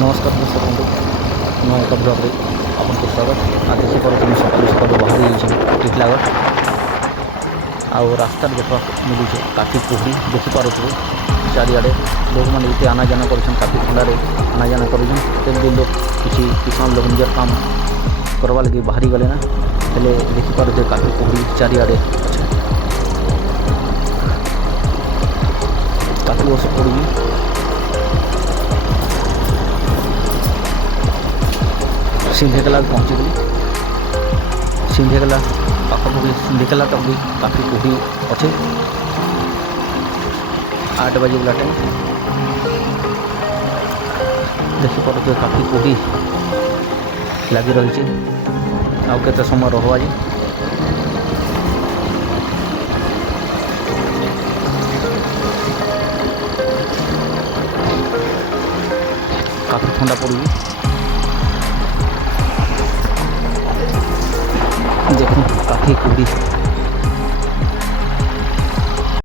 नमस्कार दर्शक बंधु मैं एक ब्लॉगे आपको स्वागत। आज देखिए सकालू सकालू बाहरी टिटलागढ़ आउ रास्ता देखा मिलूँ काफी कुहड़ी देखिपे चारिड़े लोक मैंने ये आना जाना कर काफी ठंडारे आना जाना कर लोग किसी किसान लोग निजर काम करवा लगे बाहरी गले ना हेले देखिपे काफी कुहड़ी चारिड़े अच्छे काफी ओस पड़ी सिंधेकला पहुँचीगली सिंधेकला पाखापाखि सिंधेकला तक भी काफ़ी कुहड़ी अच्छे 8 बजे वाला टाइम देखिपे काफ़ी कुहड़ी लगी रही आउ केते समय रहो आज काफ़ी ठंडा पड़ी देखो काफ़ी कुहड़ी